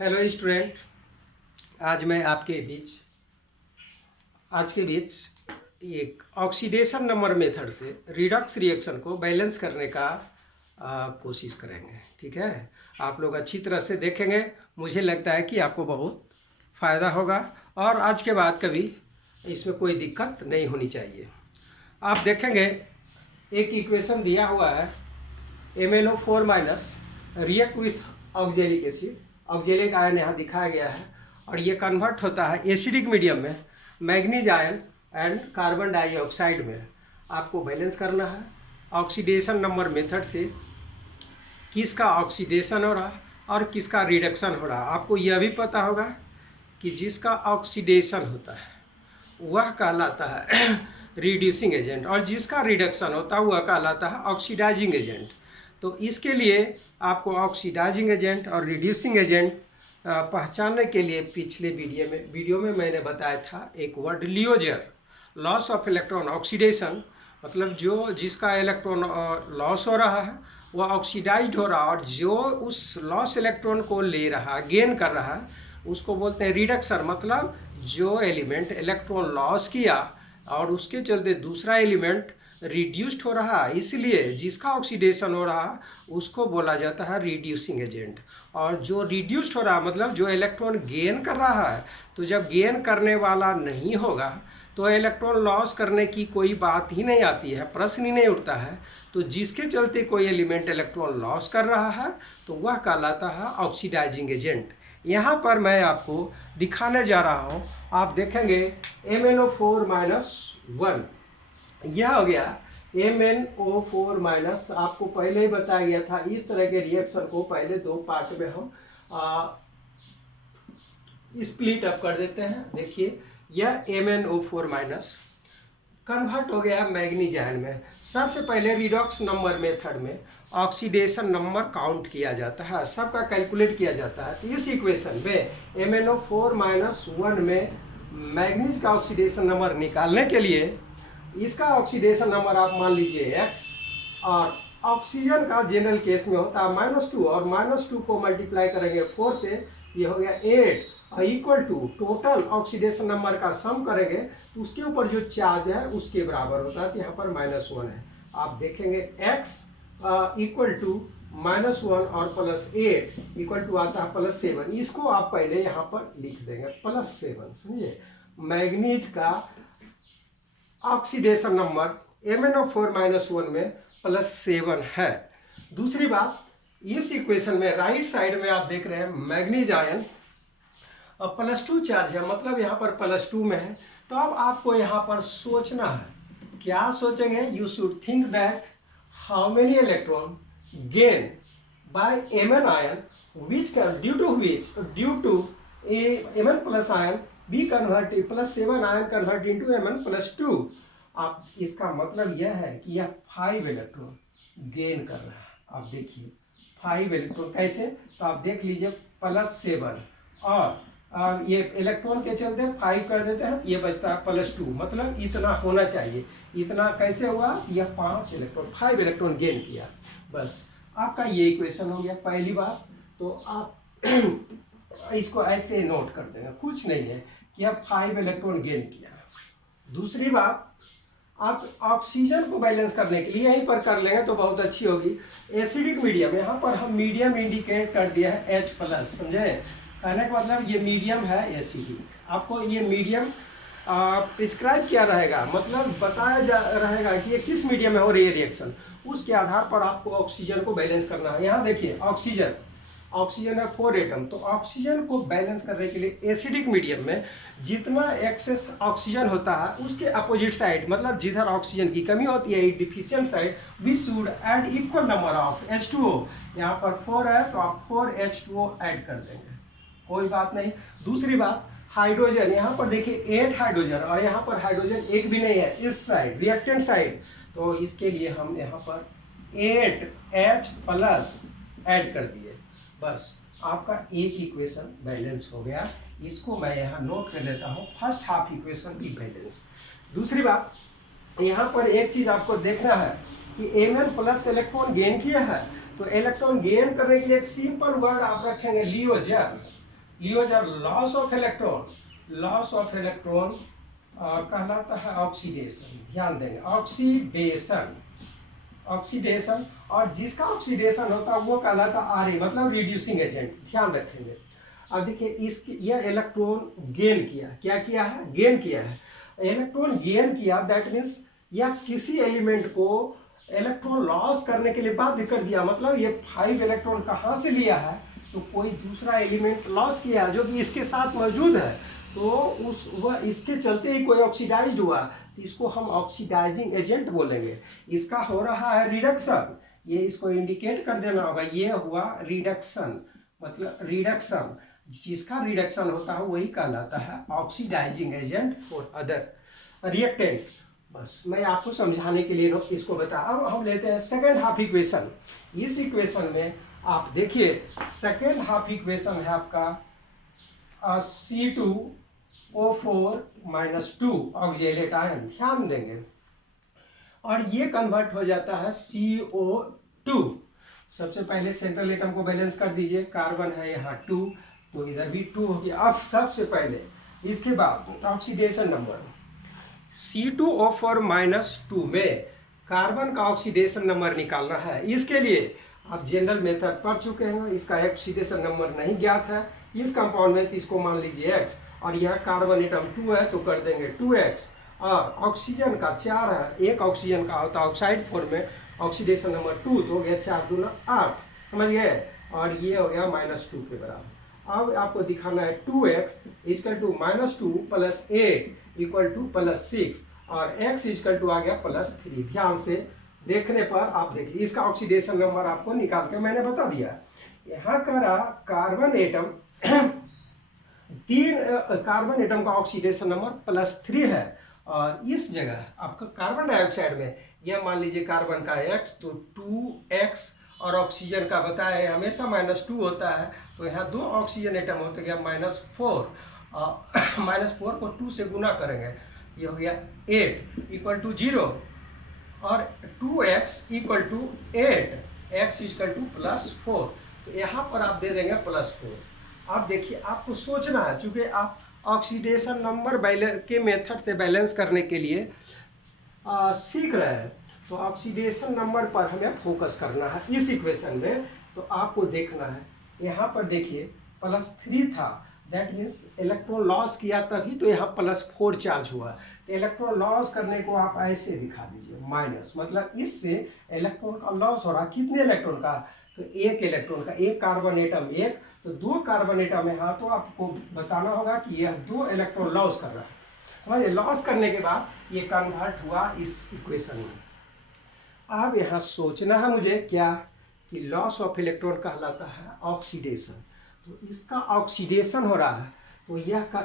Hello student. आज के बीच एक ऑक्सीडेशन नंबर मेथड से रिडक्स रिएक्शन को बैलेंस करने का कोशिश करेंगे। ठीक है, आप लोग अच्छी तरह से देखेंगे। मुझे लगता है कि आपको बहुत फ़ायदा होगा और आज के बाद कभी इसमें कोई दिक्कत नहीं होनी चाहिए। आप देखेंगे एक इक्वेशन दिया हुआ है MnO4- react with oxalic acid. Oxalic ion यहाँ दिखाया गया है और ये कन्वर्ट होता है एसिडिक मीडियम में manganese ion and carbon dioxide में। आपको बैलेंस करना है ऑक्सीडेशन नंबर मेथड से किसका ऑक्सीडेशन हो रहा और किसका रिडक्शन हो रहा। आपको यह भी पता होगा कि जिसका ऑक्सीडेशन होता है वह कहलाता है रिड्यूसिंग एजेंट और जिसका रिडक्शन होता है वह कहलाता है ऑक्सीडाइजिंग एजेंट। तो इसके लिए आपको ऑक्सीडाइजिंग एजेंट और रिड्यूसिंग एजेंट पहचानने के लिए पिछले वीडियो में मैंने बताया था एक word LEOGER, loss of electron oxidation, मतलब जो जिसका इलेक्ट्रॉन लॉस हो रहा है वह ऑक्सीडाइज्ड हो रहा है और जो उस लॉस इलेक्ट्रॉन को ले रहा गेन कर रहा है उसको बोलते हैं रिडक्शन। मतलब जो एलिमेंट इलेक्ट्रॉन लॉस किया और उसके चलते दूसरा एलिमेंट रिड्यूस्ड हो रहा है, इसलिए जिसका ऑक्सीडेशन हो रहा है उसको बोला जाता है रिड्यूसिंग एजेंट। और जो रिड्यूस्ड हो रहा है मतलब जो इलेक्ट्रॉन गेन कर रहा है, तो जब गेन करने वाला नहीं होगा तो इलेक्ट्रॉन लॉस करने की कोई बात ही नहीं आती है, प्रश्न ही नहीं उठता है। तो जिसके चलते कोई एलिमेंट इलेक्ट्रॉन लॉस कर रहा है तो वह कहलाता है ऑक्सीडाइजिंग एजेंट। यहाँ पर मैं आपको दिखाने जा रहा हूँ, आप देखेंगे MnO4-1 यह हो गया MnO4-। आपको पहले ही बताया गया था इस तरह के रिएक्शन को पहले दो पार्ट में हम स्प्लिट अप कर देते हैं। देखिए यह MnO4- कन्वर्ट हो गया मैग्नीज आयन में। सबसे पहले रिडॉक्स नंबर मेथड में ऑक्सीडेशन नंबर काउंट किया जाता है, सबका कैलकुलेट किया जाता है। तो इस इक्वेशन में MnO4-1 में मैग्नीज का ऑक्सीडेशन नंबर निकालने के लिए इसका ऑक्सीडेशन नंबर आप मान लीजिए x और ऑक्सीजन का जनरल केस में होता है -2 और -2 को मल्टीप्लाई करेंगे 4 से, ये हो गया 8 और equal to total oxidation number का सम करेंगे तो उसके ऊपर जो चार्ज है उसके बराबर होता है। तो यहाँ पर -1 है। आप देखेंगे x इक्वल टू -1 और +8 इक्वल टू आता है +7। इसको आप पहले यहाँ पर लिख देंगे +7। समझिए मैग्नीज का ऑक्सीडेशन नंबर MnO4-1 में +7 है। दूसरी बात, इस इक्वेशन में राइट साइड में आप देख रहे हैं मैग्नीज आयन और +2 चार्ज है, मतलब यहाँ पर +2 में है। तो अब आपको यहाँ पर सोचना है, क्या सोचेंगे? You should think that how many electron gain by Mn ion which can due to Mn plus ion be converted +7 ion convert into Mn+2। आप इसका मतलब यह है कि यह 5 इलेक्ट्रॉन गेन कर रहा है। आप देखिए 5 इलेक्ट्रॉन कैसे, तो आप देख लीजिए +7 और ये इलेक्ट्रॉन के चलते 5 कर देते हैं, ये बचता है +2, मतलब इतना होना चाहिए। इतना कैसे हुआ? यह 5 इलेक्ट्रॉन गेन किया। बस आपका ये इक्वेशन हो गया पहली बात। तो आप इसको ऐसे नोट कर देंगे, कुछ नहीं है कि अब 5 इलेक्ट्रॉन गेन किया। दूसरी बात, आप ऑक्सीजन को बैलेंस करने के लिए यहीं पर कर लेंगे तो बहुत अच्छी होगी। एसिडिक मीडियम, यहाँ पर हम मीडियम इंडिकेट कर दिया है H+, समझे? कहने का मतलब ये मीडियम है एसिडिक। आपको ये मीडियम प्रिस्क्राइब किया रहेगा, मतलब बताया जा रहेगा कि ये किस मीडियम में हो रही है रिएक्शन, उसके आधार पर आपको ऑक्सीजन को बैलेंस करना है। यहाँ देखिए ऑक्सीजन है 4 एटम, तो ऑक्सीजन को बैलेंस करने के लिए एसिडिक मीडियम में जितना एक्सेस ऑक्सीजन होता है उसके अपोजिट साइड, मतलब जिधर ऑक्सीजन की कमी होती है deficient side, we should add equal number of H2O। यहाँ पर 4 है तो आप 4 H2O ऐड कर देंगे, कोई बात नहीं। दूसरी बात, हाइड्रोजन, यहाँ पर देखिए 8 हाइड्रोजन और यहाँ पर हाइड्रोजन एक भी नहीं है इस साइड रिएक्टेंट साइड, तो इसके लिए हम यहाँ पर 8H+ ऐड कर दिए। बस आपका एक इक्वेशन बैलेंस हो गया। इसको मैं यहाँ नोट कर लेता हूँ, फर्स्ट हाफ इक्वेशन की बैलेंस। दूसरी बात, यहाँ पर एक चीज़ आपको देखना है कि Mn+ इलेक्ट्रॉन गेन किया है, तो इलेक्ट्रॉन गेन करने के लिए एक सिंपल वर्ड आप रखेंगे लियोजर। लियो जब लॉस ऑफ इलेक्ट्रॉन कहलाता है ऑक्सीडेशन। ध्यान देंगे, ऑक्सीडेशन और जिसका ऑक्सीडेशन होता है वो कहलाता है आर ए, मतलब रिड्यूसिंग एजेंट। ध्यान रखेंगे। अब देखिए इसके यह इलेक्ट्रॉन गेन किया, क्या किया है, गेन किया है। इलेक्ट्रॉन गेन किया दैट मीन्स यह किसी एलिमेंट को इलेक्ट्रॉन लॉस करने के लिए बाध्य कर दिया, मतलब ये 5 इलेक्ट्रॉन कहाँ से लिया है, तो कोई दूसरा एलिमेंट लॉस किया है जो कि इसके साथ मौजूद है, तो वह इसके चलते ही कोई ऑक्सीडाइज हुआ, तो इसको हम ऑक्सीडाइजिंग एजेंट बोलेंगे। इसका हो रहा है रिडक्शन, ये इसको इंडिकेट कर देना होगा, ये हुआ रिडक्शन, मतलब रिडक्शन, जिसका रिडक्शन होता है वही कहलाता है ऑक्सीडाइजिंग एजेंट और अदर रिएक्टेंट। बस मैं आपको समझाने के लिए इसको बता। अब हम लेते हैं सेकेंड हाफ इक्वेशन। इस इक्वेशन में आप देखिए सेकेंड हाफ इक्वेशन है आपका C2O4 - 2 ऑक्जेलेट आयन। ध्यान देंगे, और ये कन्वर्ट हो जाता है CO2। सबसे पहले सेंट्रल एटम को बैलेंस कर दीजिए, कार्बन है यहाँ 2, तो इधर भी 2 हो गया। अब सबसे पहले इसके बाद ऑक्सीडेशन नंबर C2O4 - 2 में कार्बन का ऑक्सीडेशन नंबर निकालना है। इसके लिए आप जनरल मेथड पढ़ चुके हैं, इसका ऑक्सीडेशन नंबर नहीं ज्ञात है इस कंपाउंड में, तो इसको मान लीजिए x, और यह कार्बन एटम 2 है तो कर देंगे 2x, और ऑक्सीजन का 4 है, एक ऑक्सीजन का होता है ऑक्साइड फॉर्म में, ऑक्सीडेशन नंबर 2 तो हो गया 4 दूना 8, समझ गए, और ये हो गया -2 के बराबर। अब आपको दिखाना है 2x = -2 + 8 = +6, और x = आ गया +3। ध्यान से देखने पर आप देखिए इसका ऑक्सीडेशन नंबर आपको निकाल के मैंने बता दिया। यहाँ का कार्बन एटम 3 कार्बन एटम का ऑक्सीडेशन नंबर +3 है, और इस जगह आपका कार्बन डाइऑक्साइड में यह मान लीजिए कार्बन का x तो 2x, और ऑक्सीजन का बताया हमेशा -2 होता है, तो यहाँ 2 ऑक्सीजन एटम होते गया -4, -4 को 2 से गुना करेंगे, ये हो गया 8 = 0, और 2x = 8, x = +4, तो यहाँ पर आप दे देंगे +4। अब देखिए आपको सोचना है, चूँकि आप ऑक्सीडेशन नंबर के मेथड से बैलेंस करने के लिए सीख रहे हैं, तो ऑक्सीडेशन नंबर पर हमें फोकस करना है इस इक्वेशन में। तो आपको देखना है यहाँ पर देखिए +3 था, दैट मीन्स इलेक्ट्रॉन लॉस किया तभी तो यहाँ +4 चार्ज हुआ। तो इलेक्ट्रॉन लॉस करने को आप ऐसे दिखा दीजिए माइनस, मतलब इससे इलेक्ट्रॉन का लॉस हो रहा, कितने इलेक्ट्रॉन का, तो 1 इलेक्ट्रॉन का, 1 कार्बन एटम 1, तो 2 कार्बन एटम है, हाँ तो आपको बताना होगा कि यह 2 इलेक्ट्रॉन लॉस कर रहा है, समझिए। लॉस करने के बाद ये कन्वर्ट हुआ इस इक्वेशन में। अब यहाँ सोचना है मुझे क्या, कि लॉस ऑफ इलेक्ट्रॉन कहलाता है ऑक्सीडेशन, तो इसका ऑक्सीडेशन हो रहा है, तो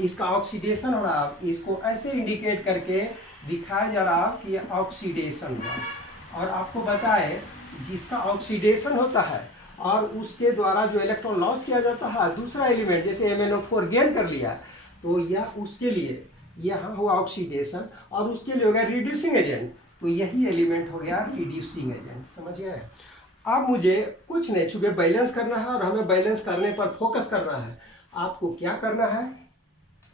इसका ऑक्सीडेशन हो रहा है, इसको ऐसे इंडिकेट करके दिखाया जा रहा कि ये ऑक्सीडेशन हुआ। और आपको बताए जिसका ऑक्सीडेशन होता है और उसके द्वारा जो इलेक्ट्रॉन लॉस किया जाता है दूसरा एलिमेंट, जैसे MnO4 गेन कर लिया, तो यह उसके लिए यहाँ हुआ ऑक्सीडेशन, और उसके लिए हो गया रिड्यूसिंग एजेंट, तो यही एलिमेंट हो गया रिड्यूसिंग एजेंट, समझ गए। अब मुझे कुछ नहीं, चूँकि बैलेंस करना है और हमें बैलेंस करने पर फोकस करना है। आपको क्या करना है,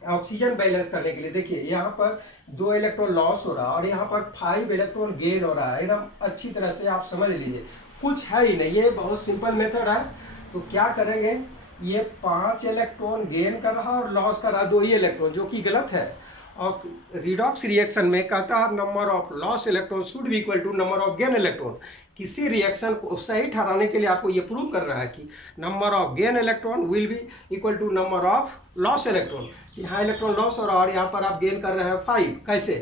ऑक्सीजन बैलेंस करने के लिए देखिए यहाँ पर 2 इलेक्ट्रॉन लॉस हो रहा है और यहाँ पर 5 इलेक्ट्रॉन गेन हो रहा है, एकदम अच्छी तरह से आप समझ लीजिए, कुछ है ही नहीं, ये बहुत सिंपल मेथड है। तो क्या करेंगे, ये 5 इलेक्ट्रॉन गेन कर रहा और लॉस कर रहा 2 ही इलेक्ट्रॉन, जो कि गलत है। और रिडॉक्स रिएक्शन में कहता है number of loss electron should be equal to number of gain electron. किसी रिएक्शन को सही ठहराने के लिए आपको ये प्रूव कर रहा है कि number of gain electron will be equal to number of loss electron. यहाँ इलेक्ट्रॉन लॉस हो रहा है और यहाँ पर आप गेन कर रहे हैं 5, कैसे,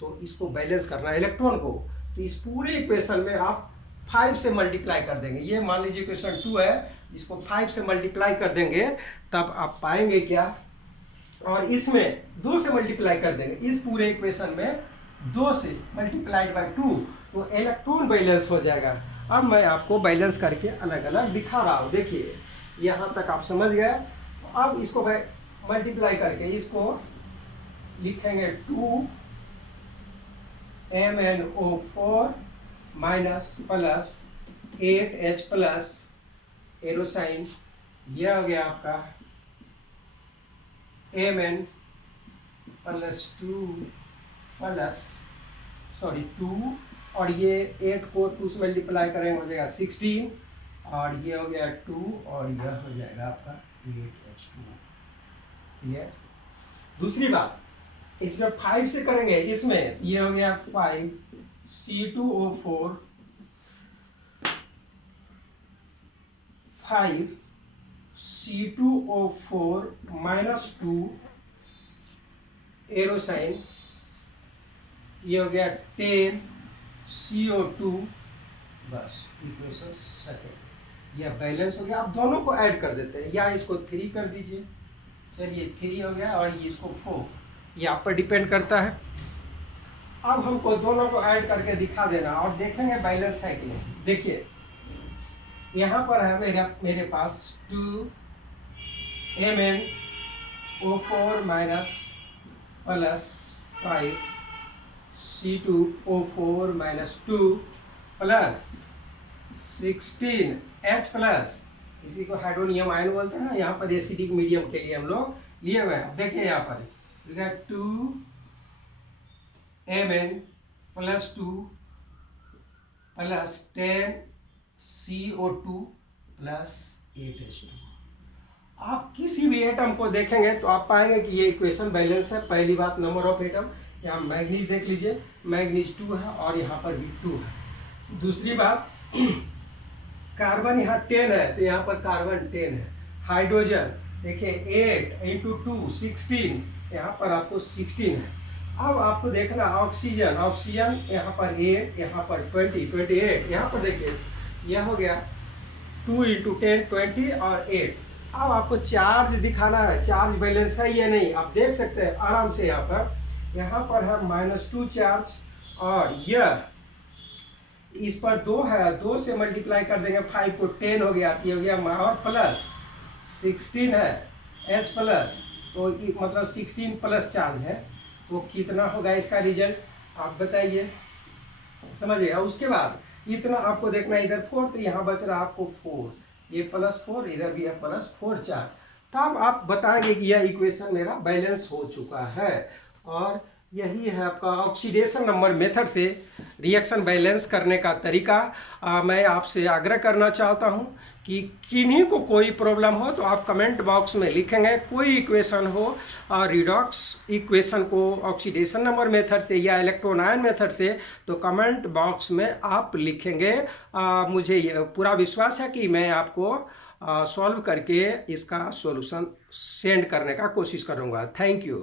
तो इसको बैलेंस करना है इलेक्ट्रॉन को, तो इस पूरे इक्वेशन में आप 5 से मल्टीप्लाई कर देंगे। ये मान लीजिए इक्वेशन 2 है, इसको 5 से मल्टीप्लाई कर देंगे तब आप पाएंगे क्या, और इसमें 2 से मल्टीप्लाई कर देंगे, इस पूरे इक्वेशन में 2 से मल्टीप्लाइड बाय 2, तो इलेक्ट्रॉन बैलेंस हो जाएगा। अब मैं आपको बैलेंस करके अलग अलग दिखा रहा हूँ, देखिए यहाँ तक आप समझ गए। अब इसको मल्टीप्लाई करके इसको लिखेंगे 2 MnO4 minus plus 8H plus एरोसाइन, यह हो गया आपका Mn प्लस 2 प्लस 2 और ये 8 को 2 से मल्टीप्लाई करेंगे हो जाएगा 16 और ये हो गया 2 और यह हो जाएगा आपका 8H2। क्लियर। दूसरी बात इसमें 5 से करेंगे, इसमें ये हो गया 5 C2O4 5 C2O4 minus 2 arrow sign, ये हो गया 10 CO2, बस इक्वेशन सेकेंड। यह बैलेंस हो गया। आप दोनों को ऐड कर देते हैं, या इसको 3 कर दीजिए, चलिए 3 हो गया और इसको 4, ये आप पर डिपेंड करता है। अब हमको दोनों को ऐड करके दिखा देना और देखेंगे बैलेंस है कि नहीं। देखिए यहाँ पर है मेरे पास 2 MnO4 minus plus 5 C2O4 minus 2 plus 16H plus, इसी को हाइड्रोनियम आयन बोलते हैं ना, यहाँ पर एसिडिक मीडियम के लिए हम लोग लिए हुए हैं। देखिए यहाँ पर 2 Mn plus 2 plus 10 CO2 plus 8H2। आप किसी भी एटम को देखेंगे तो आप पाएंगे कि ये इक्वेशन बैलेंस है। पहली बात नंबर ऑफ एटम, यहाँ मैग्नीज देख लीजिए, मैग्नीज 2 है और यहाँ पर भी 2 है। दूसरी बात कार्बन यहाँ 10 है तो यहाँ पर कार्बन 10 है। हाइड्रोजन देखिए 8 इंटू 2 16, यहाँ पर आपको 16 है। अब आपको देखना ऑक्सीजन, ऑक्सीजन यहाँ पर 8, यहाँ पर 20 28, यहाँ पर देखिए यह हो गया 2 इंटू 10 20 और 8। अब आपको चार्ज दिखाना है, चार्ज बैलेंस है या नहीं आप देख सकते हैं आराम से। यहाँ पर है -2 चार्ज और यह इस पर 2 है, 2 से मल्टीप्लाई कर देंगे 5 को 10 हो गया, ये हो गया और प्लस 16 है H प्लस, तो मतलब 16 प्लस चार्ज है, तो कितना होगा इसका रिजल्ट आप बताइए, समझिए। और उसके बाद इतना आपको देखना है, इधर 4 तो यहाँ बच रहा आपको 4, ये प्लस 4 इधर भी है प्लस 4 चार्ज। तब आप बताएंगे कि यह इक्वेशन मेरा बैलेंस हो चुका है। और यही है आपका ऑक्सीडेशन नंबर मेथड से रिएक्शन बैलेंस करने का तरीका। मैं आपसे आग्रह करना चाहता हूं कि किन्हीं को कोई प्रॉब्लम हो तो आप कमेंट बॉक्स में लिखेंगे। कोई इक्वेशन हो रिडॉक्स इक्वेशन को ऑक्सीडेशन नंबर मेथड से या इलेक्ट्रॉन आयन मेथड से, तो कमेंट बॉक्स में आप लिखेंगे। मुझे पूरा विश्वास है कि मैं आपको सॉल्व करके इसका सॉल्यूशन सेंड करने का कोशिश करूँगा। Thank you.